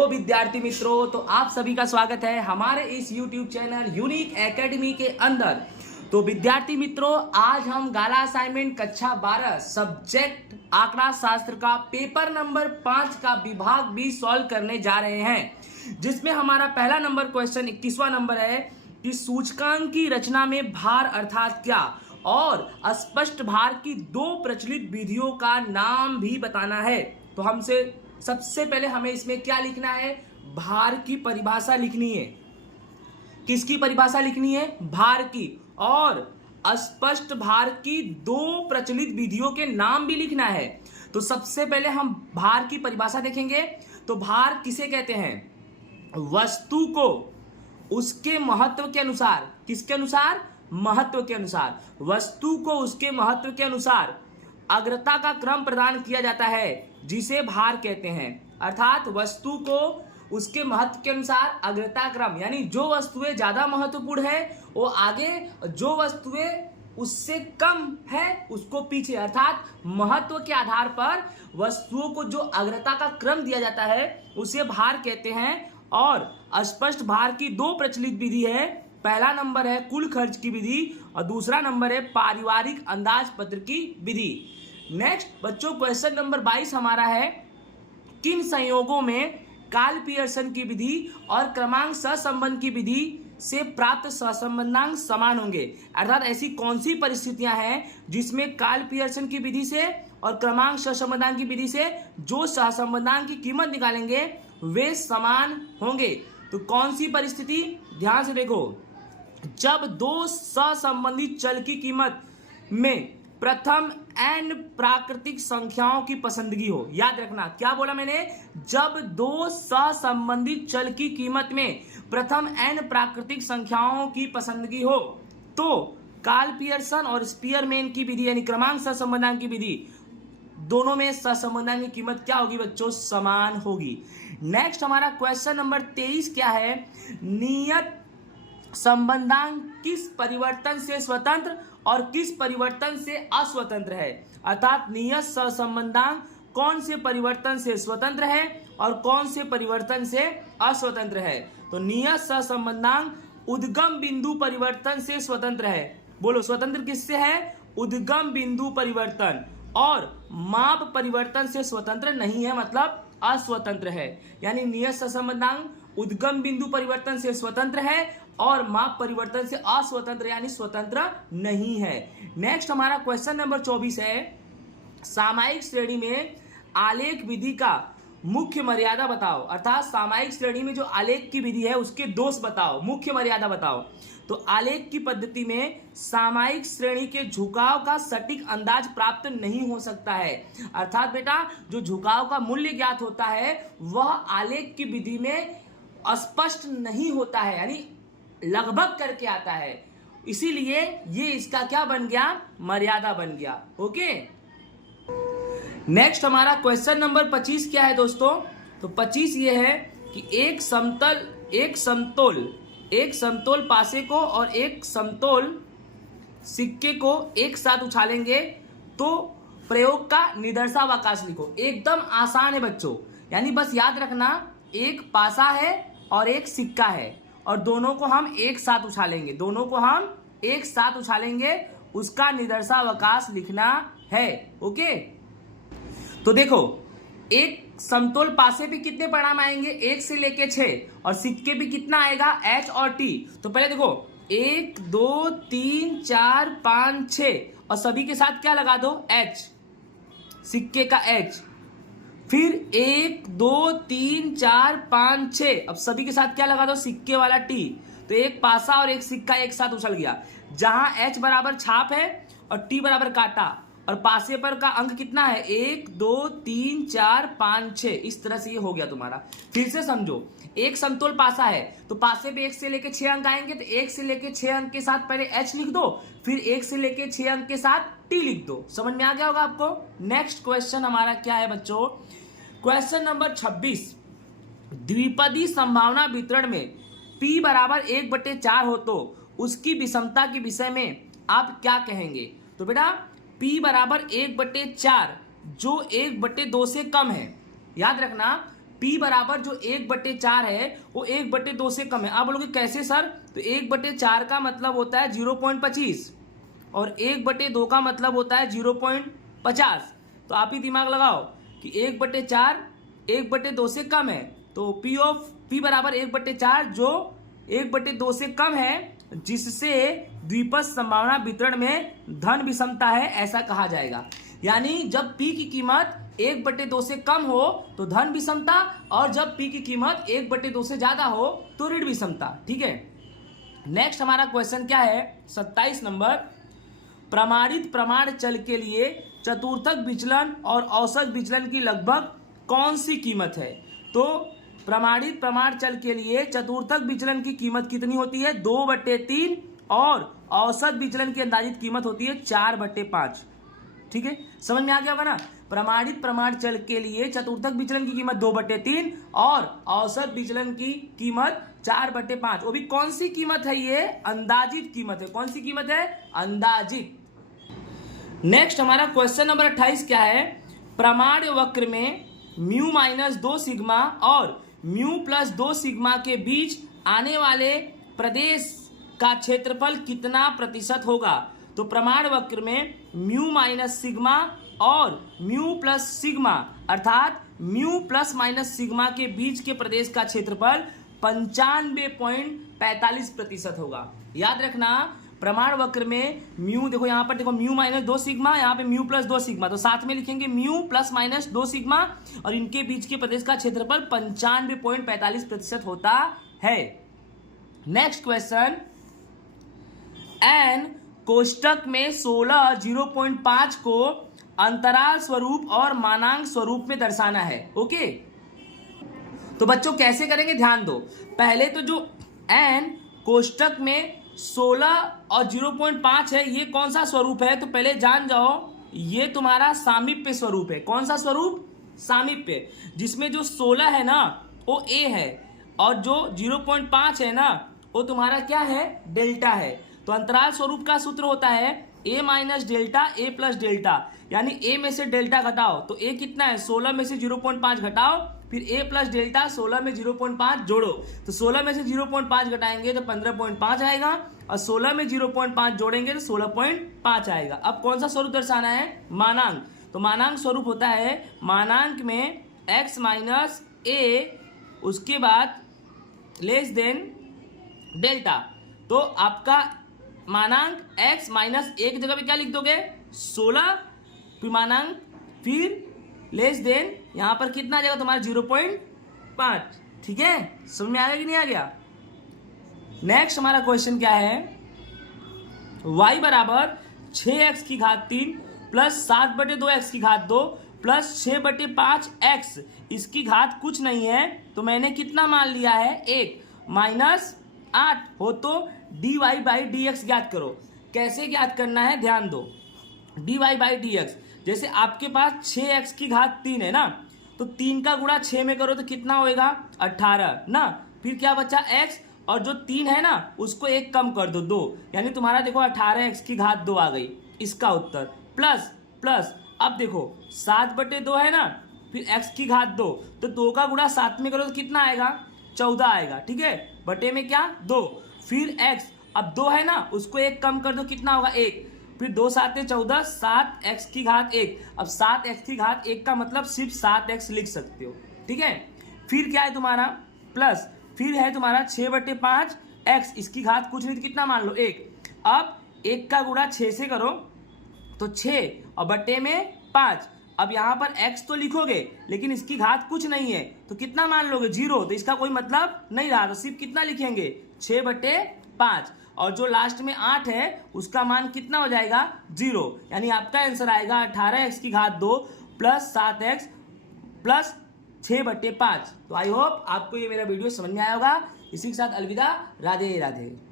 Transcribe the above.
तो विद्यार्थी मित्रों, तो आप सभी का स्वागत है हमारे इस YouTube चैनल यूनिक एकेडमी के अंदर। तो विद्यार्थी मित्रों, आज हम गाला असाइनमेंट कक्षा 12 सब्जेक्ट आंकड़ा शास्त्र का पेपर नंबर 5 का विभाग बी सॉल्व करने जा रहे हैं, जिसमें हमारा पहला नंबर क्वेश्चन 21वां नंबर है कि सूचकांक की रचना में भार अर्थात क्या, और अस्पष्ट भार की दो प्रचलित विधियों का नाम भी बताना है। तो हमसे सबसे पहले हमें इसमें क्या लिखना है, भार की परिभाषा लिखनी है। किसकी परिभाषा लिखनी है? भार की। और अस्पष्ट भार की दो प्रचलित विधियों के नाम भी लिखना है। तो सबसे पहले हम भार की परिभाषा देखेंगे। तो भार किसे कहते हैं? वस्तु को उसके महत्व के अनुसार, किसके अनुसार? महत्व के अनुसार। वस्तु को उसके महत्व के अनुसार अग्रता का क्रम प्रदान किया जाता है, जिसे भार कहते हैं। अर्थात वस्तु को उसके महत्व के अनुसार अग्रता क्रम, यानी जो वस्तुएं ज्यादा महत्वपूर्ण है वो आगे, जो वस्तुएं उससे कम है उसको पीछे। अर्थात महत्व के आधार पर वस्तुओं को जो अग्रता का क्रम दिया जाता है उसे भार कहते हैं। और अस्पष्ट भार की दो प्रचलित विधि है। पहला नंबर है कुल खर्च की विधि और दूसरा नंबर है पारिवारिक अंदाज पत्र की विधि। नेक्स्ट बच्चों, क्वेश्चन नंबर 22 हमारा है, किन संयोगों में कार्ल पियर्सन की विधि और क्रमांक सहसंबंध की विधि से प्राप्त सहसंबंधांक समान होंगे? अर्थात ऐसी कौन सी परिस्थितियां हैं जिसमें कार्ल पियर्सन की विधि से और क्रमांक सहसंबंधांक की विधि से जो सहसंबंधांक की कीमत निकालेंगे वे समान होंगे? तो कौन सी परिस्थिति? ध्यान से देखो, जब दो सहसंबंधित चल की कीमत में प्रथम n प्राकृतिक संख्याओं की पसंदगी हो। याद रखना, क्या बोला मैंने? जब दो सहसंबंधित चल की कीमत में प्रथम n प्राकृतिक संख्याओं की पसंदगी हो तो कार्ल पियर्सन और स्पीयरमैन की विधि यानी क्रमांक सहसंबंधांक की विधि, दोनों में सहसंबंधांक की कीमत क्या होगी बच्चों? समान होगी। नेक्स्ट हमारा क्वेश्चन नंबर 23 क्या है, नियत संबंधांक किस परिवर्तन से स्वतंत्र और किस परिवर्तन से अस्वतंत्र है? अर्थात नियत सहसंबंधांक कौन से परिवर्तन से स्वतंत्र है और कौन से परिवर्तन से अस्वतंत्र है? तो नियत सहसंबंधांक उद्गम बिंदु परिवर्तन से स्वतंत्र है। बोलो, स्वतंत्र किससे है? उद्गम बिंदु परिवर्तन। और माप परिवर्तन से स्वतंत्र नहीं है, मतलब अस्वतंत्र है। यानी नियत सहसंबंधांक उद्गम बिंदु परिवर्तन से स्वतंत्र है और माप परिवर्तन से अस्वतंत्र यानी स्वतंत्र नहीं है। नेक्स्ट हमारा क्वेश्चन नंबर 24 है, सामायिक श्रेणी में आलेख विधि का मुख्य मर्यादा बताओ। अर्थात सामायिक श्रेणी में जो आलेख की विधि है उसके दोष बताओ, मुख्य मर्यादा बताओ। तो आलेख की पद्धति में सामायिक श्रेणी के झुकाव का सटीक अंदाज प्राप्त नहीं हो सकता है। अर्थात बेटा, जो झुकाव का मूल्य ज्ञात होता है वह आलेख की विधि में स्पष्ट नहीं होता है, यानी लगभग करके आता है। इसीलिए ये इसका क्या बन गया? मर्यादा बन गया। ओके। नेक्स्ट हमारा क्वेश्चन नंबर 25 क्या है दोस्तों? तो 25 ये है कि एक समतोल पासे को और एक समतोल सिक्के को एक साथ उछालेंगे तो प्रयोग का निदर्शावकाश लिखो। एकदम आसान है बच्चों, यानी बस याद रखना, एक पासा है और एक सिक्का है और दोनों को हम एक साथ उछालेंगे, दोनों को हम एक साथ उछालेंगे, उसका निदर्शावकाश लिखना है। ओके। तो देखो, एक समतोल पासे पे कितने परिणाम आएंगे? 1 से लेके 6, और सिक्के पे कितना आएगा? H और T। तो पहले देखो 1 2 3 4 5 6 और सभी के साथ क्या लगा दो? H, सिक्के का H। फिर 1 2 3 4 5 6, अब सभी के साथ क्या लगा दो? सिक्के वाला T। तो एक पासा और एक सिक्का एक साथ उछल गया। जहां H बराबर छाप है और T बराबर काटा, और पासे पर का अंक कितना है? 1 2 3 4 5 6। इस तरह से ये हो गया तुम्हारा। फिर से समझो, एक समतोल पासा है तो पासे पे 1 से लेके 6 अंक आएंगे, तो 1 से लेके 6 अंक के साथ पहले H लिख दो, फिर 1 से लेके 6 अंक के साथ T लिख दो। समझ में आ गया होगा आपको। नेक्स्ट क्वेश्चन हमारा क्या है बच्चों? क्वेश्चन नंबर 26, द्विपदी संभावना वितरण में P बराबर 1/4 हो तो उसकी विषमता के विषय में आप क्या कहेंगे? तो बेटा P बराबर 1/4 जो 1/2 से कम है। याद रखना, p बराबर जो 1/4 है वो 1/2 से कम है। आप बोलोगे कैसे सर? तो 1/4 का मतलब होता है 0.25 और 1/2 का मतलब होता है 0.50। तो आप ही दिमाग लगाओ कि 1/4 1/2 से कम है, तो p बराबर 1/4 जो 1/2 से कम है, जिससे द्विपद संभावना वितरण में धन विषमता है, ऐसा कहा जाएगा। यानी जब p की कीमत 1/2 से कम हो तो धन विषमता, और जब p की कीमत 1/2 से ज्यादा हो तो ऋण विषमता। ठीक है, नेक्स्ट हमारा क्वेश्चन क्या है? 27 नंबर। प्रमाणित प्रमाण चल के लिए चतुर्थक विचलन और औसत विचलन की लगभग कौन सी कीमत है? तो प्रमाणित प्रमाण चल के लिए चतुर्थक विचलन की कीमत कितनी होती है? 2/3 और औसत विचलन की अंदाजित कीमत होती है 4/5। ठीक है, समझ में आ गया होगा ना? प्रमाणित प्रमाण चल के लिए चतुर्थक विचलन की कीमत 2/3 और औसत विचलन की कीमत 4/5। वो भी कौन सी कीमत है? ये अंदाजित कीमत है। कौन सी कीमत है? अंदाजित। नेक्स्ट हमारा क्वेश्चन नंबर 28 क्या है? प्रमाण वक्र में म्यू माइनस 2 सिग्मा और म्यू प्लस 2 सिग्मा के बीच आने वाले प्रदेश का क्षेत्रफल कितना प्रतिशत होगा? तो प्रमाण वक्र में म्यू माइनस सिग्मा और म्यू प्लस सिग्मा अर्थात म्यू प्लस माइनस सिग्मा के बीच के प्रदेश का क्षेत्रफल 95.45% होगा। याद रखना, प्रमाण वक्र में म्यू, देखो यहां पर देखो म्यू माइनस 2 सिग्मा, यहां पे म्यू प्लस 2 सिग्मा, तो साथ में लिखेंगे म्यू प्लस माइनस 2 सिग्मा और इनके बीच के प्रदेश का क्षेत्रफल 95.45% होता है। नेक्स्ट क्वेश्चन, एन कोष्टक में 16 0.5 को अंतराल स्वरूप और मानांक स्वरूप में दर्शाना है। ओके, तो बच्चों कैसे करेंगे ध्यान दो। पहले तो जो एन कोष्टक में 16 और 0.5 है, ये कौन सा स्वरूप है? तो पहले जान जाओ, ये तुम्हारा सामीप्य स्वरूप है। कौन सा स्वरूप? सामीप्य, जिसमें जो 16 है ना वो ए है और जो 0.5 है ना वो तुम्हारा क्या है? डेल्टा है। तो अंतराल स्वरूप का सूत्र होता है a minus delta a plus delta, यानी a में से डेल्टा घटाओ तो a कितना है? 16 में से 0.5 घटाओ, फिर a प्लस डेल्टा 16 में 0.5 जोड़ो, तो 16 में से 0.5 घटाएंगे तो 15.5 आएगा और 16 में 0.5 जोड़ेंगे तो 16.5 आएगा। अब कौन सा स्वरूप दर्शाना है? मानांक। तो मानांक स्वरूप होता है, मानांक में x माइनस a उसके बाद लेस देन डेल्टा। तो आपका मानांक x माइनस a की जगह पे क्या लिख दोगे? 16, फिर मानांक, फिर लेस देन, यहां पर कितना आ जाएगा तुम्हारा? 0.5। ठीक है, समझ में आ गया कि नहीं आ गया? नेक्स्ट हमारा क्वेश्चन क्या है? y बराबर 6x की घात 3 प्लस 7/2x की घात 2 प्लस 6/5x इसकी घात कुछ नहीं है, तो मैंने कितना मान लिया है? 1 माइनस 8 हो तो dy/dx ज्ञात करो। कैसे ज्ञात करना है ध्यान दो। dy/dx, जैसे आपके पास 6x की घात 3 है ना, तो 3 का गुणा 6 में करो तो कितना होएगा? 18 ना। फिर क्या बचा? x, और जो 3 है ना उसको 1 कम कर दो, 2, यानी तुम्हारा देखो 18x की घात 2 आ गई, इसका उत्तर। प्लस प्लस, अब देखो 7/2 है ना, फिर x की घात 2, तो 2 का गुणा 7 में करो तो कितना आएगा? 14 आएगा। ठीक है, बटे में क्या? 2, फिर x, अब 2 है ना उसको 1 कम कर दो, कितना होगा? 1, फिर 2 7 14, 7x की घात 1। अब 7x की घात 1 का मतलब सिर्फ 7x लिख सकते हो। ठीक है, फिर क्या है तुम्हारा? प्लस, फिर है तुम्हारा 6/5x, इसकी घात कुछ नहीं तो कितना मान लो? 1। अब 1 का गुणा 6 से करो तो 6 और बटे में 5। अब यहाँ पर x तो लिखोगे लेकिन इसकी घात कुछ नहीं है, तो कितना मान लोगे? 0, तो इसका कोई मतलब नहीं रहा, तो सिर्फ कितना लिखेंगे? 6/5, और जो लास्ट में 8 है उसका मान कितना हो जाएगा? 0, यानी आपका आंसर आएगा 18x की घात 2 प्लस 7x प्लस 6/5। तो आई होप आपको ये मेरा वीडियो समझ में आया होगा। इसी के साथ अलविदा, राधे राधे।